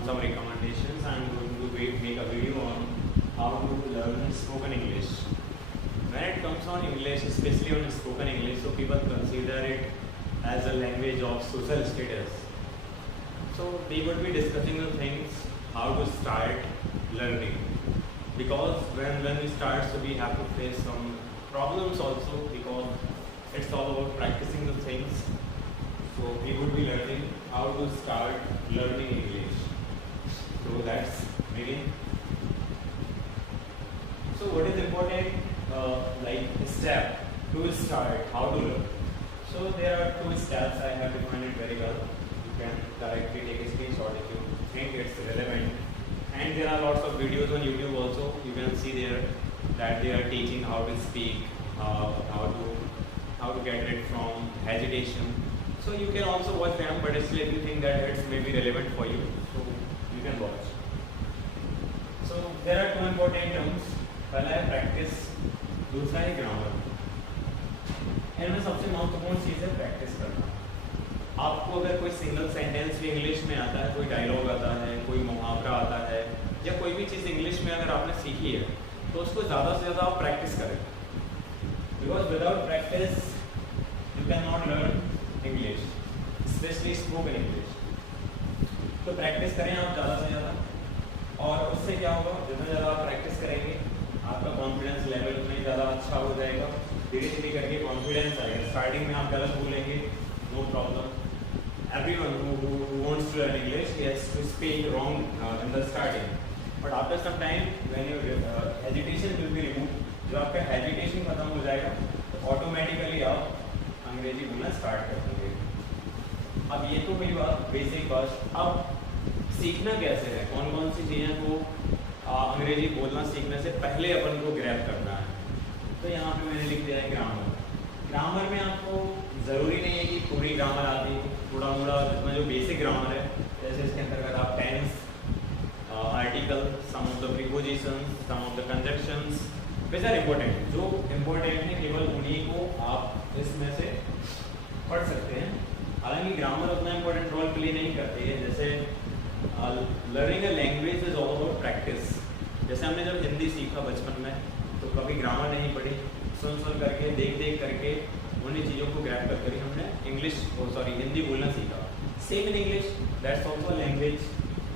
on some recommendations. I'm going to make a video on how to learn spoken English. When it comes on English, especially on spoken English, so people consider it as a language of social status. So we would be discussing the things how to start learning, because when we start, so we have to face some problems also, because it's all about practicing the things. So we would be learning how to start learning English. So that's begin. So what is important, like step to start how to learn. So there are 2 steps. I have defined it very well. You can directly take a screenshot if you think it's relevant. And there are lots of videos on YouTube also. You can see there that they are teaching how to speak, how to get rid from hesitation. So you can also watch them, but still if you think that it's maybe relevant for you, so you can watch. So there are 2 important terms. पहला है practice, दूसरा है grammar. इनमें सबसे महत्वपूर्ण चीज़ है practice करना। आपको अगर कोई सिंगल सेंटेंस भी इंग्लिश में आता है, कोई डायलॉग आता है, कोई मुहावरा आता है, या कोई भी चीज़ इंग्लिश में अगर आपने सीखी है, तो उसको ज़्यादा से ज़्यादा आप प्रैक्टिस करें, because without practice you can not learn English, specially spoken English. तो प्रैक्टिस करें आप ज़्यादा से ज़्यादा, और उससे क्या होगा, जितना ज़्यादा आप प्रैक्टिस करेंगे आपका कॉन्फिडेंस लेवल उतना ही ज़्यादा अच्छा हो जाएगा। धीरे धीरे करके कॉन्फिडेंस आएगा। स्टार्टिंग में आप गलत बोलेंगे, no problem. Everyone who wants to learn English, he has to speak wrong in the starting. But after some time, when your hesitation will be removed, जब आपका hesitation खत्म हो जाएगा, तो ऑटोमेटिकली आप अंग्रेजी बोलना स्टार्ट कर देंगे। अब ये तो हुई बात, बेसिक बात। अब सीखना कैसे है, कौन कौन सी चीज़ें को अंग्रेजी बोलना सीखने से पहले अपन को ग्रैब करना है। तो यहाँ पे मैंने लिख दिया है ग्रामर। ग्रामर में आपको ज़रूरी नहीं है कि पूरी ग्रामर आती है, थोड़ा मोड़ा जितना जो बेसिक ग्रामर है, जैसे इसके अंतर्गत आप tense, article, some of the prepositions, some of the conjunctions, which are important. जो इम्पोर्टेंट है केवल उन्हीं को आप इसमें से पढ़ सकते हैं। हालांकि ग्रामर उतना इम्पोर्टेंट रोल प्ले नहीं करती है। जैसे learning a language is all about practice. जैसे हमने जब हिंदी सीखा बचपन में, तो कभी ग्रामर नहीं पढ़ी, सुन करके, देख करके उन्हीं चीज़ों को ग्रैब करके हमने हिंदी बोलना सीखा। Same in English, that's also language,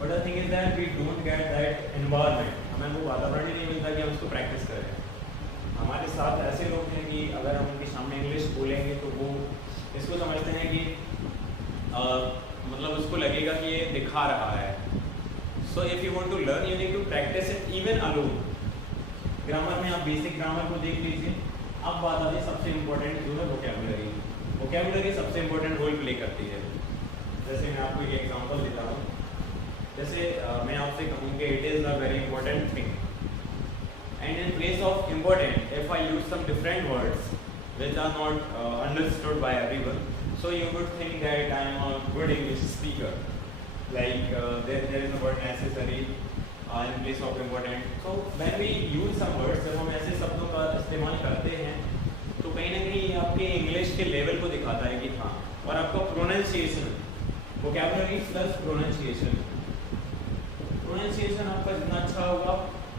but the thing is that we don't get that environment. हमें वो वातावरण ही नहीं मिलता कि हम उसको प्रैक्टिस करें। हमारे साथ ऐसे लोग हैं कि अगर हम उनके सामने इंग्लिश बोलेंगे तो वो इसको समझते हैं कि मतलब उसको लगेगा कि ये दिखा रहा है। So if you want to learn, you need to practise it even alone. Grammar में आप बेसिक ग्रामर को देख लीजिए। अब बात आती है सबसे इम्पोर्टेंट जो है वोकैबुलरी। वोकैबुलरी सबसे इम्पोर्टेंट रोल प्ले करती है। जैसे मैं आपको एक एग्जांपल देता हूँ। जैसे मैं आपसे कहूँ कि it is a very important thing, and in place of important if I use some different words which are not understood by everyone, so you would think that I am a good English speaker, like there is a word necessary in place of important. So when we use some words, जब हम ऐसे शब्दों का इस्तेमाल करते हैं, तो कहीं ना कहीं आपके इंग्लिश के लेवल को दिखाता है कि हाँ, और आपका प्रोनाउंसिएशन, वोकैबुलरी प्लस प्रोनाउंसिएशन आपका जितना अच्छा होगा,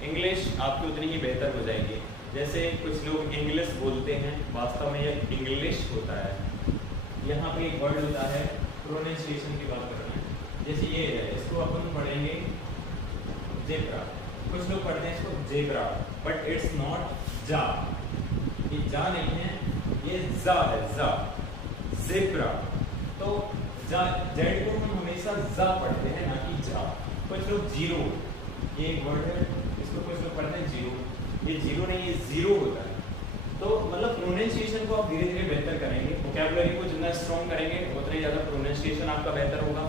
इंग्लिश आपकी उतनी ही बेहतर हो जाएगी। जैसे कुछ लोग इंग्लिश बोलते हैं, वास्तव में यह इंग्लिश होता है। यहाँ पे एक वर्ड होता है, प्रोनाउंसिएशन की बात कर रहे हैं। जैसे ये है, इसको अपन पढ़ेंगे जेब्रा। कुछ लोग पढ़ते हैं इसको जेब्रा, बट इट्स नॉट जा। ये जा नहीं है, ये जा है, जा, जेब्रा। तो जा, जेड को हम हमेशा जा पढ़ते हैं, ना कि जा। कुछ लोग जीरो, ये एक वर्ड है, इसको कुछ लोग पढ़ते हैं जीरो। ये जीरो नहीं, ये जीरो होता है। तो मतलब प्रोनाउंसिएशन को आप धीरे धीरे बेहतर करेंगे। वोकैबुलरी को जितना स्ट्रॉन्ग करेंगे, उतना ही ज़्यादा प्रोनाउंसिएशन आपका बेहतर होगा,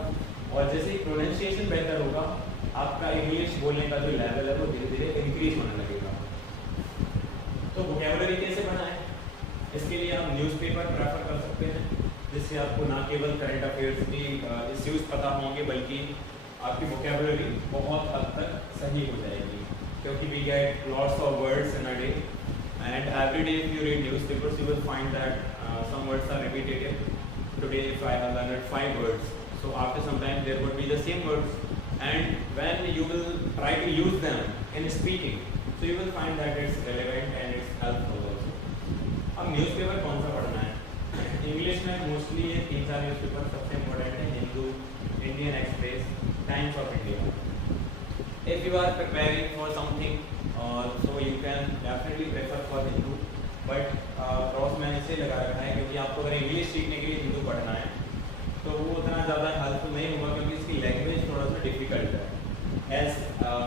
और जैसे ही प्रोनाउंसिएशन बेहतर होगा, आपका इंग्लिश बोलने का जो लेवल है वो धीरे धीरे इंक्रीज होने लगेगा। तो वोकैबुलरी कैसे बनाएं? इसके लिए आप न्यूज़पेपर प्रेफर कर सकते हैं, जिससे आपको ना केवल करंट अफेयर्स की इश्यूज पता होंगे, बल्कि आपकी वोकैबुलरी बहुत हद तक सही हो जाएगी। क्योंकि we get lots of words in a day, and every day if you read newspapers you will find that some words are repetitive. Today if I have learned 5 words, so after some time there would be the same words. and when you will try to use them in speaking, so you will find that it's relevant and it's helpful also. अब newspaper कौन सा पढ़ना है? English में mostly ये 3-4 newspaper सबसे important है, Hindu, Indian express, times of India. If you are preparing for something, so you can definitely prefer for Hindu, but cross मैंने इसलिए लगा रखा है क्योंकि आपको अगर इंग्लिश सीखने के लिए हिंदू पढ़ना है तो वो उतना ज़्यादा हेल्पफुल नहीं होगा क्योंकि इसकी लैंग्वेज थोड़ा सा डिफिकल्ट है.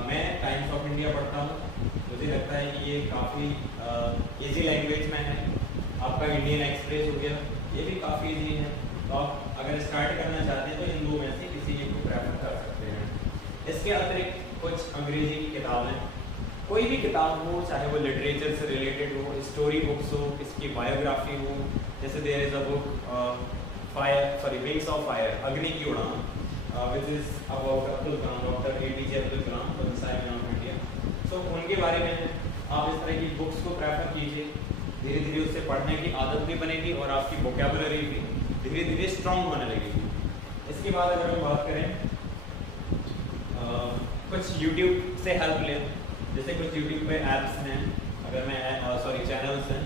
मैं टाइम्स ऑफ इंडिया पढ़ता हूँ, मुझे लगता है कि ये काफ़ी इजी लैंग्वेज में है. आपका इंडियन एक्सप्रेस हो गया, ये भी काफ़ी इजी है. तो आप अगर स्टार्ट करना चाहते हैं तो इन दो में से किसी एक को प्रेफर कर सकते हैं. इसके अतिरिक्त कुछ अंग्रेजी की किताबें, कोई भी किताब हो, चाहे वो लिटरेचर से रिलेटेड हो, स्टोरी बुक्स हो, किसकी बायोग्राफी हो, जैसे there is a book Wings of Fire, Agni ki Udaan, which is about Abdul Kalam, doctor APJ Abdul Kalam, तो मिसाइल ऑफ इंडिया. सो उनके बारे में आप इस तरह की बुक्स को प्रेफर कीजिए. धीरे धीरे उससे पढ़ने की आदत भी बनेगी और आपकी वोकैबुलरी भी धीरे धीरे स्ट्रॉन्ग होने लगेगी. इसके बाद अगर हम बात करें कुछ यूट्यूब से हेल्प लें, जैसे कुछ यूट्यूब पे ऐप्स हैं, अगर मैं चैनल्स हैं,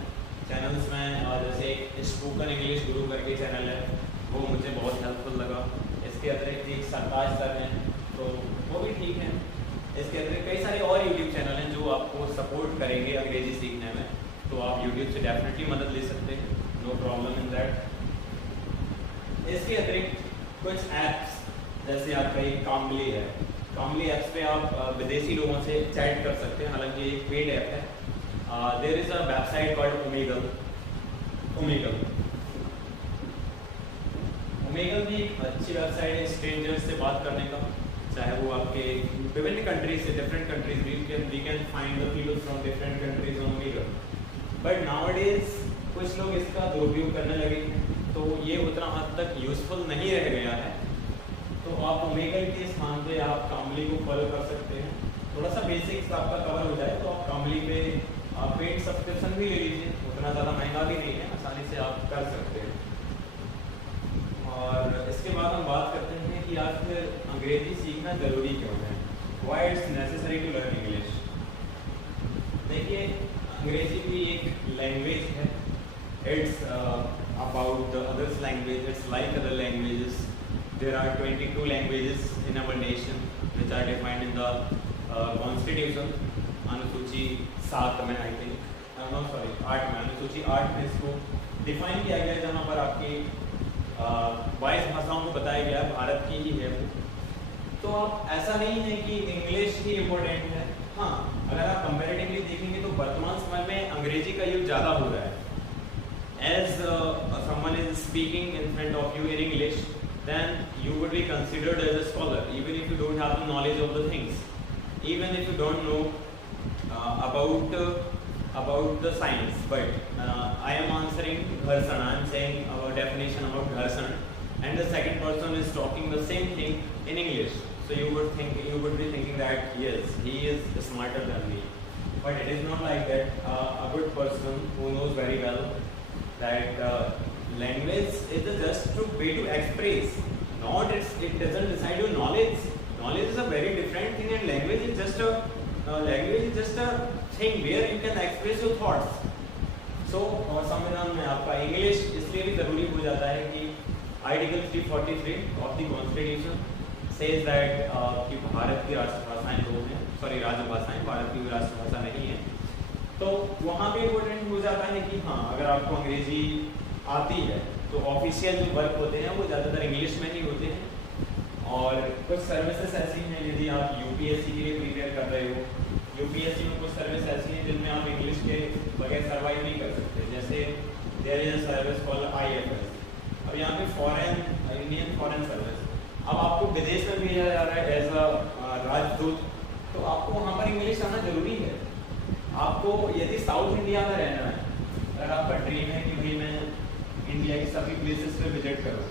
चैनल्स में जैसे स्पोकन इंग्लिश गुरु करके चैनल है, वो मुझे बहुत हेल्पफुल लगा. इसके अतिरिक्त एक सरताज सर हैं, तो वो भी ठीक है. इसके अतिरिक्त कई सारे और यूट्यूब चैनल हैं जो आपको सपोर्ट करेंगे अंग्रेजी सीखने में, तो आप यूट्यूब से डेफिनेटली मदद ले सकते हैं, नो प्रॉब्लम इन दैट. इसके अतिरिक्त कुछ ऐप्स, जैसे आपका एक कामली है, कामली ऐप्स पे आप विदेशी लोगों से चैट कर सकते हैं, हालांकि एक पेड ऐप है. There is a website called Omegle. Omegle भी एक अच्छी वेबसाइट है स्ट्रेंजर्स से बात करने का, चाहे वो आपके विभिन्न कंट्रीज से, different countries, we can find the people from different countries on Omegle. But nowadays कुछ लोग इसका दुरुपयोग करने लगे, तो ये उतना हद तक यूजफुल नहीं रह गया है. तो आप ओमेगल के स्थान पे आप कामली को फॉलो कर सकते हैं. थोड़ा सा बेसिक्स आपका कवर हो जाए तो आप कामली पे आप पेड सब्सक्रिप्शन भी ले लीजिए, उतना ज़्यादा महंगा भी नहीं है, आसानी से आप कर सकते हैं. और इसके बाद हम बात करते हैं कि आखिर अंग्रेजी सीखना ज़रूरी क्यों है, why it's necessary to learn English. देखिए, अंग्रेजी भी एक लैंग्वेज है. It's about the others language, it's like other languages. There are 22 languages in our nation which are defined in the Constitution. अनुसूची 7 में आई थिंक, 8 में, अनुसूची 8 में इसको डिफाइन किया गया है, जहाँ पर आपकी 22 भाषाओं को बताया गया है, भारत की ही है वो. तो आप ऐसा नहीं है कि इंग्लिश ही इम्पोर्टेंट है. हाँ, अगर आप कंपेरेटिवली देखेंगे तो वर्तमान समय में अंग्रेजी का यूज ज़्यादा हो रहा है. As someone is speaking in front of you in English, then you would be considered as a scholar, even if you don't have the knowledge of the things, even if you don't know about the science. But I am answering gharshan, I am saying our definition about gharshan, and the second person is talking the same thing in English. So you would be thinking that yes, he is smarter than me. But it is not like that. A good person who knows very well that language is just a way to express, not it doesn't decide your knowledge. Knowledge is a very different thing, and language is just a thing where you can express your thoughts. So संविधान में आपका English इसलिए भी ज़रूरी हो जाता है कि article 343 of the constitution says that कि भारत की राष्ट्रभाषाएं दो हैं, राजभाषाएं, भारत की राष्ट्रभाषा नहीं है. तो वहाँ पे इम्पोर्टेंट हो जाता है कि हाँ, अगर आपको अंग्रेजी आती है तो ऑफिशियल जो वर्क होते हैं वो ज़्यादातर इंग्लिश में ही होते हैं. और कुछ सर्विसेज ऐसी हैं, यदि आप UPSC के लिए प्रिपेयर कर रहे हो, UPSC में कुछ सर्विस ऐसी हैं जिनमें आप इंग्लिश के बगैर सर्वाइव नहीं कर सकते. जैसे there is a service called IFS. अब यहाँ पे इंडियन फॉरेन सर्विस, अब आपको विदेश में भेजा जा रहा है एज अ राजदूत, तो आपको वहाँ पर इंग्लिश आना जरूरी है. आपको यदि साउथ इंडिया में रहना है, अगर आपका ड्रीम है कि भाई मैं इंडिया की सभी प्लेसेस पे विजिट करूँ,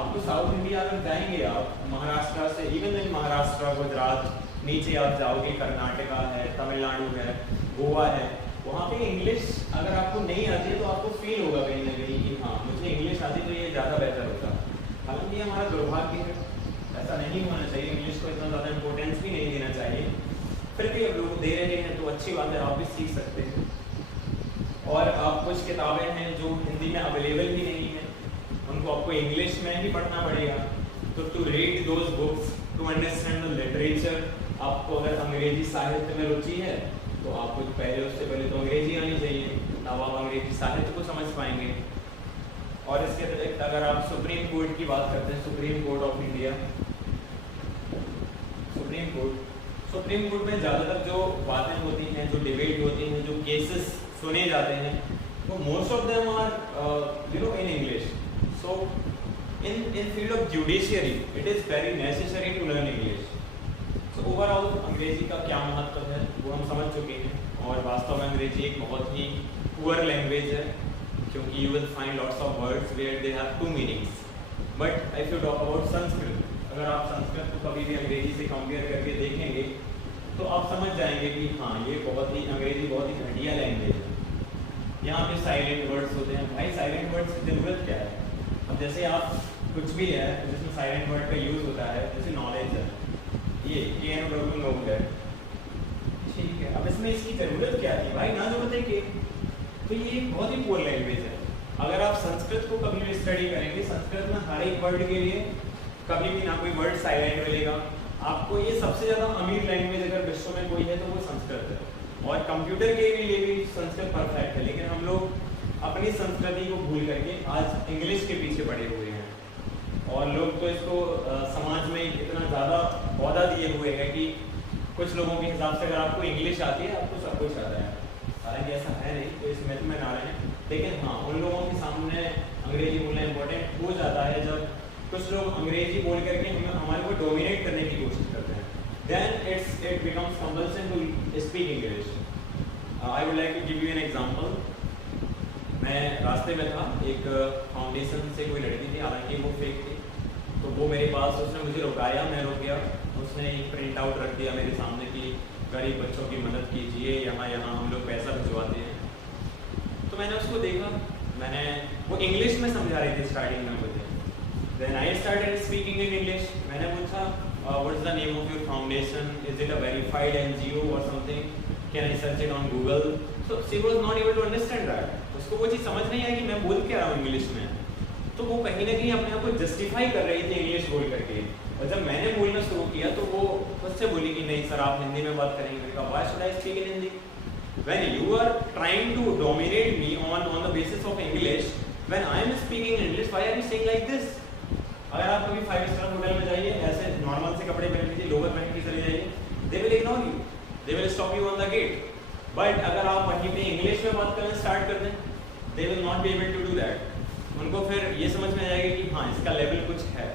आपको साउथ इंडिया अगर जाएंगे आप महाराष्ट्र से, इवन इन महाराष्ट्र, गुजरात, नीचे आप जाओगे कर्नाटका है, तमिलनाडु है, गोवा है, वहाँ पे इंग्लिश अगर आपको नहीं आती है तो आपको फील होगा कहीं ना कहीं कि हाँ, मुझे इंग्लिश आती तो ये ज़्यादा बेहतर होता. हालांकि हमारा दुर्भाग्य है ऐसा नहीं होना चाहिए, इंग्लिश को इतना ज़्यादा इंपॉर्टेंस भी नहीं देना चाहिए। फिर भी अब लोग दे रहे हैं तो अच्छी बात है, आप भी सीख सकते हैं। और आप कुछ किताबें हैं जो हिंदी में अवेलेबल ही नहीं है, उनको आपको इंग्लिश में ही पढ़ना पड़ेगा। तो to read those books, to understand the literature, आपको अगर अंग्रेजी साहित्य में रुचि है तो आपको उससे पहले तो अंग्रेजी आनी चाहिए, तब आप अंग्रेजी साहित्य को समझ पाएंगे। और इसके अतिरिक्त अगर आप सुप्रीम कोर्ट की बात करते हैं, supreme court of India, supreme court में ज़्यादातर जो बातें होती हैं, जो डिबेट होती हैं, जो केसेस सुने जाते हैं, वो most of them are in English. So in field of judiciary it is very necessary to learn English. So overall अंग्रेजी का क्या महत्व है वो हम समझ चुके हैं, और वास्तव में अंग्रेजी एक बहुत ही पुअर लैंग्वेज है, क्योंकि you will find lots of words where they have two meanings. But if you talk about Sanskrit, अगर आप संस्कृत को कभी भी अंग्रेजी से कंपेयर करके देखेंगे तो आप समझ जाएंगे कि हाँ ये अंग्रेजी बहुत ही घटिया लैंग्वेज है। यहाँ पे साइलेंट वर्ड्स होते हैं। भाई साइलेंट वर्ड्स की जरूरत क्या है? अब जैसे आप कुछ भी है जिसमें साइलेंट वर्ड का यूज होता है, जैसे नॉलेज है, ये नोट है, ठीक है, अब इसमें इसकी जरूरत क्या थी भाई? ना जरूरत है कि तो ये एक बहुत ही पुअर लैंग्वेज है। अगर आप संस्कृत को कभी भी स्टडी करेंगे, संस्कृत में हर एक वर्ड के लिए कभी भी ना कोई वर्ड साइलेंट मिलेगा आपको। ये सबसे ज़्यादा अमीर लैंग्वेज अगर विश्व में कोई है तो वो संस्कृत है, और कंप्यूटर के लिए भी संस्कृत परफेक्ट है। लेकिन हम लोग अपनी संस्कृति को भूल करके आज इंग्लिश के पीछे पड़े हुए हैं, और लोग तो इसको समाज में इतना ज़्यादा पौधा दिए हुए हैं कि कुछ लोगों के हिसाब से अगर आपको इंग्लिश आती है आपको सब कुछ आता है। हालांकि ऐसा है नहीं, तो इस मैथ में ना रहे हैं, लेकिन हाँ उन लोगों के सामने अंग्रेजी बोलना इंपॉर्टेंट हो जाता है जब कुछ लोग अंग्रेजी बोल करके हमारे को डोमिनेट करने की कोशिश करते हैं। Then it becomes compulsion to speak English. I would like to give you an example. मैं रास्ते में था, एक फाउंडेशन से कोई लड़की थी, हालांकि वो फेक थी, तो वो मेरे पास, उसने मुझे रुकाया, मैं रुक गया, उसने एक प्रिंट आउट रख दिया मेरे सामने कि गरीब बच्चों की मदद कीजिए, यहाँ हम लोग पैसा भिजवाते हैं। तो मैंने उसको देखा, वो इंग्लिश में समझा रही थी स्टार्टिंग में मुझे। Then I started speaking in English. मैंने पूछा what is the name of your foundation, is it a verified NGO और something, can I search it on Google? So she was not able to understand that. उसको वो चीज़ समझ नहीं आई कि मैं बोल क्या रहा हूँ इंग्लिश में। तो वो कहीं ना कहीं अपने आप को जस्टिफाई कर रही थी इंग्लिश बोल करके, और जब मैंने बोलना शुरू किया तो वो मुझसे बोली कि नहीं सर आप हिंदी में बात करेंगे। मैंने कहा why should I speak in Hindi when you are trying to dominate me on the basis of English, when I am speaking in English, why are you saying like this? अगर आप कभी 5 स्टार होटल में जाइए, ऐसे normal से कपड़े पहन लीजिए, लोअर पहन के चले जाइए, they will ignore you, they will stop you on the gate. But अगर आप वहीं पे इंग्लिश में बात करना स्टार्ट कर दें, they will not be able to do that. उनको फिर ये समझ में आएगा कि हाँ इसका लेवल कुछ है।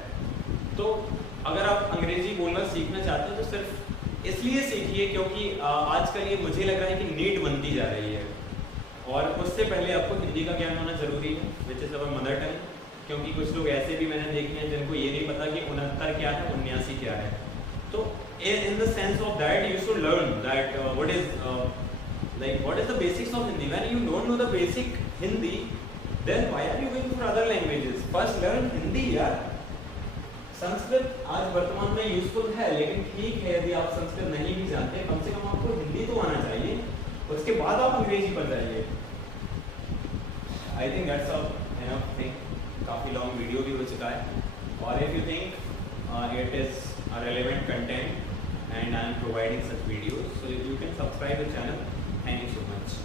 तो अगर आप अंग्रेजी बोलना सीखना चाहते हैं तो सिर्फ इसलिए सीखिए क्योंकि आजकल ये मुझे लग रहा है कि नीड बनती जा रही है, और उससे पहले आपको हिंदी का ज्ञान होना जरूरी है, which is our mother tongue. क्योंकि कुछ लोग ऐसे भी मैंने देखे हैं जिनको ये नहीं पता कि 69 क्या है, 79 क्या है। तो in the sense of that you should learn that what is the basics of Hindi. When you don't know the basic Hindi, then why are you going for other languages? First learn Hindi यार। संस्कृत आज वर्तमान में useful है, लेकिन ठीक है यदि आप संस्कृत नहीं भी जानते, कम से कम आपको हिंदी तो आना चाहिए, उसके बाद आप अंग्रेजी पर जाइए। I think that's enough thing. काफ़ी लॉन्ग वीडियो भी हो चुका है, और if you think it is a relevant content and I am providing such videos, so you can subscribe the channel. Thank you so much.